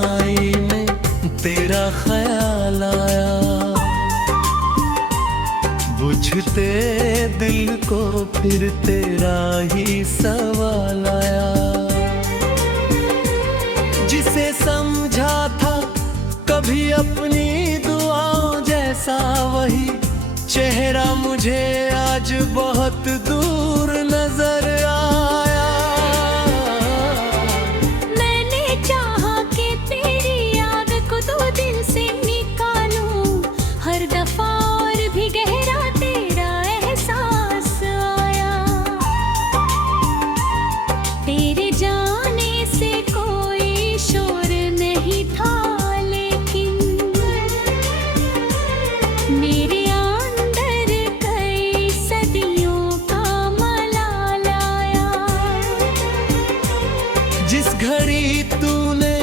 तन्हाई में तेरा ख्याल आया, बुझते दिल को फिर तेरा ही सवाल आया। जिसे समझा था कभी अपनी दुआओं जैसा, वही चेहरा मुझे आज बहुत दूर नजर आया। मैंने चाहा कि तेरी याद को तो दिल से निकालूं, हर दफा और भी गहरा तेरा एहसास आया। तेरे जाने से कोई शोर नहीं था, लेकिन मेरे जिस घड़ी तूने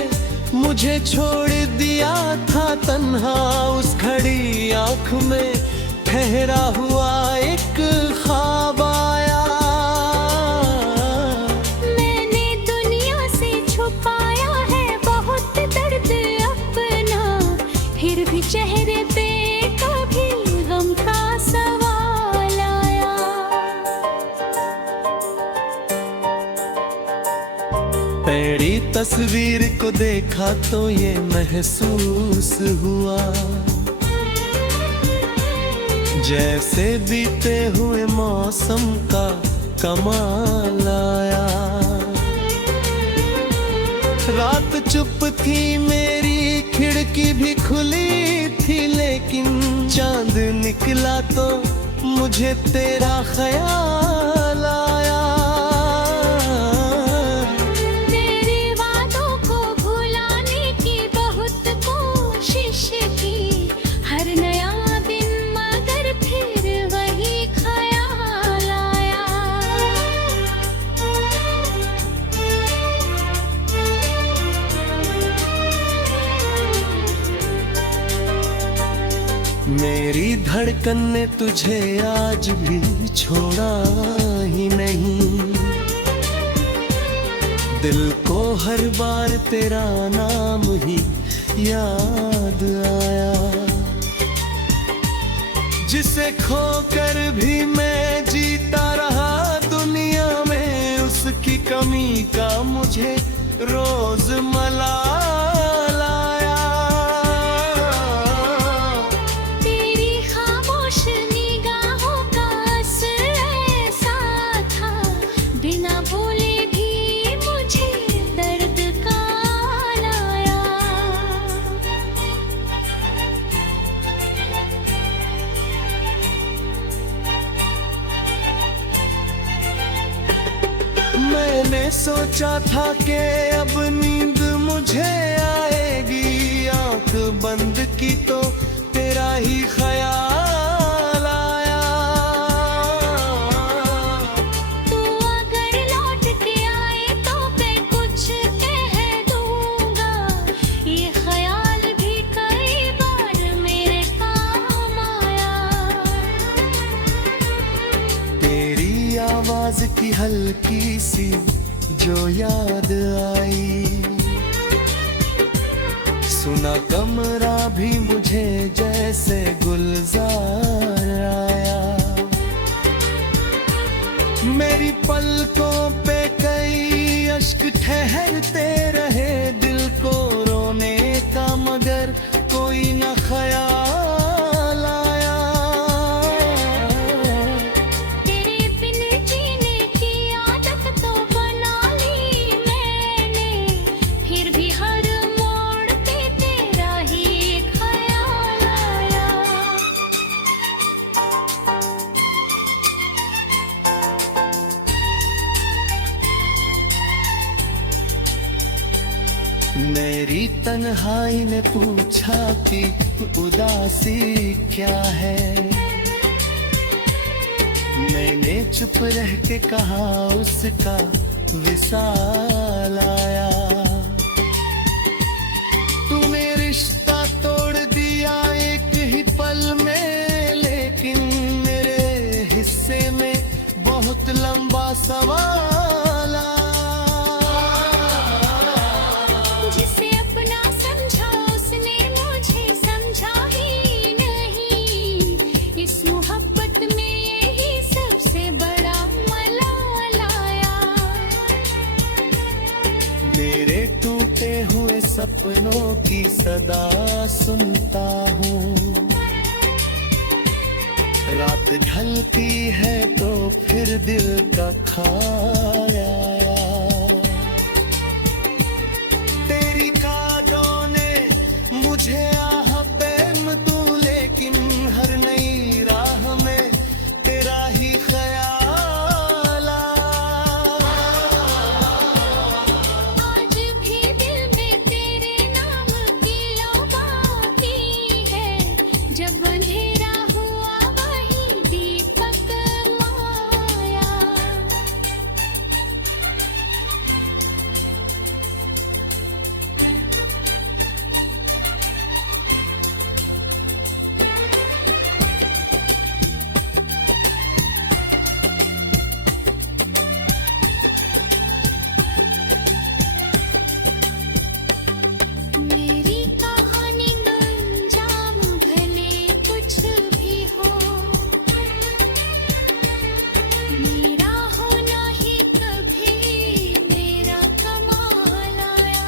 मुझे छोड़ दिया था तन्हा, उस घड़ी आँख में ठहरा हुआ एक ख्वाब आया। मैंने दुनिया से छुपाया है बहुत दर्द अपना, फिर भी चेहरे पे कभी गम का सवाल आया। तेरी तस्वीर को देखा तो ये महसूस हुआ, जैसे बीते हुए मौसम का कमाल आया। रात चुप थी, मेरी खिड़की भी खुली थी, लेकिन चांद निकला तो मुझे तेरा ख्याल आया। मेरी धड़कन ने तुझे आज भी छोड़ा ही नहीं, दिल को हर बार तेरा नाम ही याद आया। जिसे खोकर भी मैं जीता रहा दुनिया में, उसकी कमी का मुझे रोज मलाल आया। मैंने सोचा था कि अब नींद मुझे आएगी, आंख बंद की तो तेरा ही ख्याल आया। तू अगर लौट के आए तो मैं कुछ कह दूंगा, ये ख्याल भी कई बार मेरे काम आया। तेरी आवाज की हल्की सी जो याद आई, सुना कमरा भी मुझे जैसे गुलजार आया। मेरी पलकों पे कई अश्क ठहरते रहे, दिल को रोने का मगर कोई न ख्याल आया। मेरी तन्हाई ने पूछा कि उदासी क्या है, मैंने चुप रह के कहा उसका विसाल आया। तूने रिश्ता तोड़ दिया एक ही पल में, लेकिन मेरे हिस्से में बहुत लंबा सवाल आया। जिसे अपना सपनों की सदा सुनता हूँ। रात ढलती है तो फिर दिल का खाया, तेरी कादों ने मुझे आह पे तू, लेकिन हर नई राह में तेरा ही ख्याल आया। आज भी दिल में तेरे नाम की लो बाकी है, जब अंधेरा हुआ वही दीपक माया। मेरी कहानी अंजाम भले कुछ भी हो, मेरा होना ही कभी मेरा कमाल आया।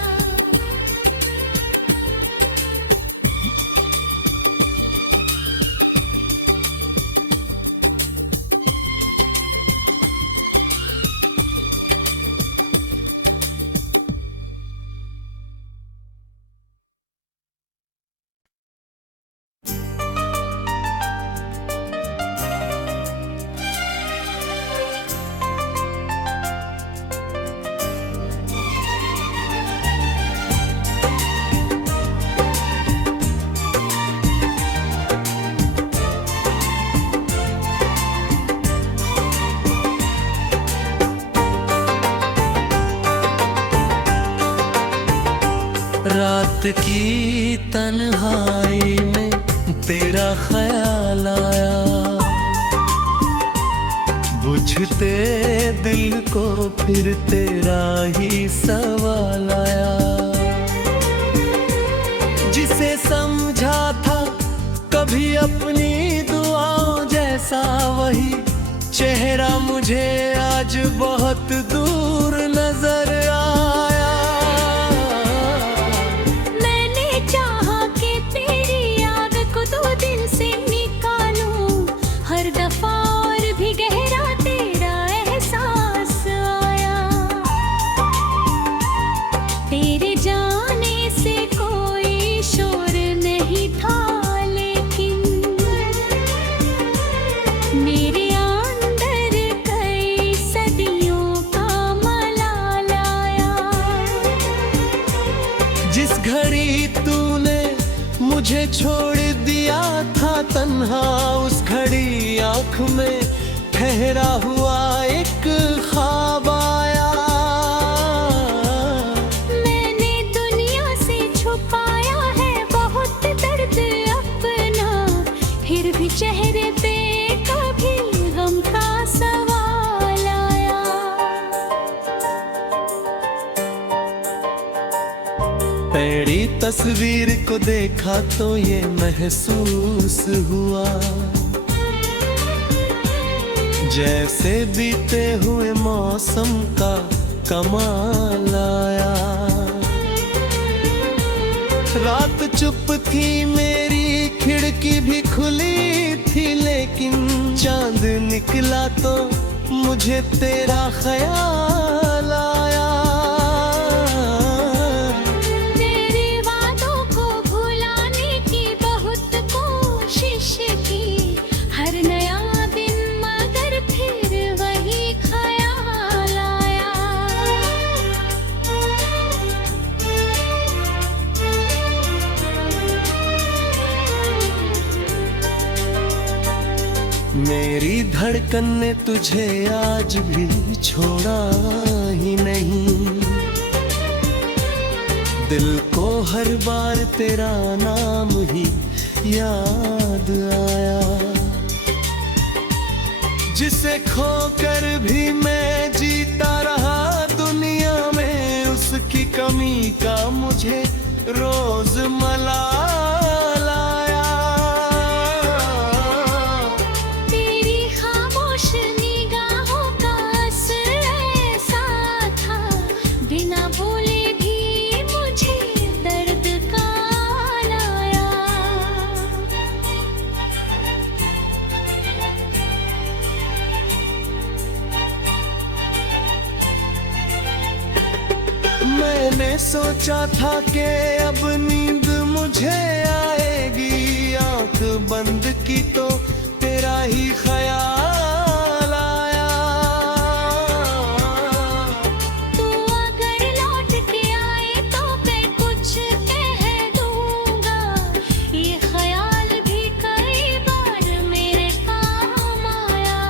रात की तन्हाई में तेरा ख्याल आया, बुझते दिल को फिर तेरा ही सवाल आया। जिसे समझा था कभी अपनी दुआओं जैसा, वही चेहरा मुझे आज बहुत दूर नजर आया। मैंने चाहा कि तेरी याद को तो दिल से निकालूं, हर दफा और भी गहरा तेरा एहसास आया। तेरे जाने से कोई शोर नहीं था, लेकिन मेरे अंदर कई सदियों का मलाल आया। जिस घड़ी तूने मुझे छोड़ दिया था तन्हा, उस घड़ी आँख में ठहरा हुआ एक ख्वाब आया। मैंने दुनिया से छुपाया है बहुत दर्द अपना, फिर भी चेहरे पे कभी गम का सवाल आया। तेरी तस्वीर को देखा तो ये महसूस हुआ, जैसे बीते हुए मौसम का कमाल आया। रात चुप थी, मेरी खिड़की भी खुली थी, लेकिन चांद निकला तो मुझे तेरा ख्याल आया। तेरे वादों को भुलाने की बहुत कोशिश की, हर नया दिन मगर फिर वही ख्याल आया। मेरी धड़कन ने तुझे आज भी छोड़ा ही नहीं, दिल को हर बार तेरा नाम ही याद आया। जिसे खोकर भी मैं जीता रहा दुनिया में, उसकी कमी का मुझे रोज मलाल आया। तेरी खामोश निगाहों का असर ऐसा था, बिना बोले भी मुझे सोचा था कि अब नींद मुझे आएगी, आंख बंद की तो तेरा ही ख्याल आया। तू अगर लौट के आए तो मैं कुछ कह दूंगा, ये ख्याल भी कई बार मेरे काम आया।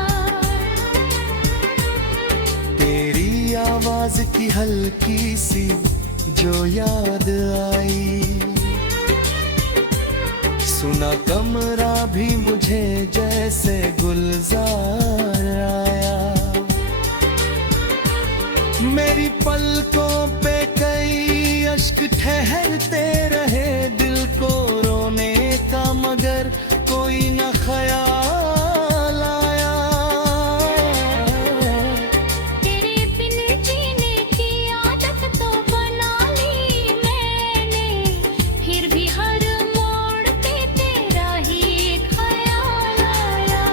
तेरी आवाज की हल्की सी जो याद आई, सुना कमरा भी मुझे जैसे गुलजार आया। मेरी पलकों पे कई अश्क ठहरते रहे, दिल को रोने का मगर कोई न ख्याल आया। तेरे बिन जीने की आदत तो बना ली मैंने, फिर भी हर मोड़ पे तेरा ही ख्याल आया।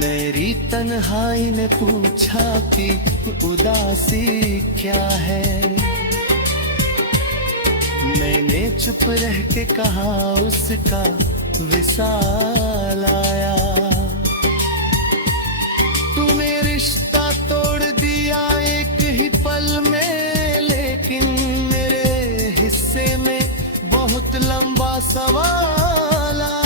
मेरी तन्हाई ने पूछा कि उदासी क्या है, मैंने चुप रह के कहा उसका विसाल आया। तूने रिश्ता तोड़ दिया एक ही पल में, लेकिन मेरे हिस्से में बहुत लंबा सवाल आया।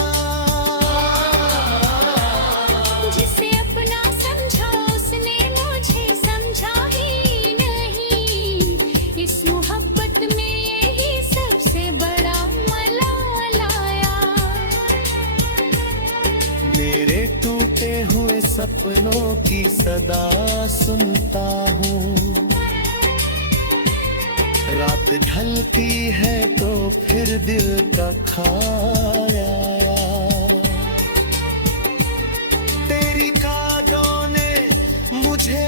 जिसे अपना समझा उसने मुझे समझा ही नहीं, इस मोहब्बत में यही सबसे बड़ा मलाल आया। मेरे टूटे हुए सपनों की सदा सुनता हूँ, रात ढलती है तो फिर दिल का खाया। तेरी कादों ने मुझे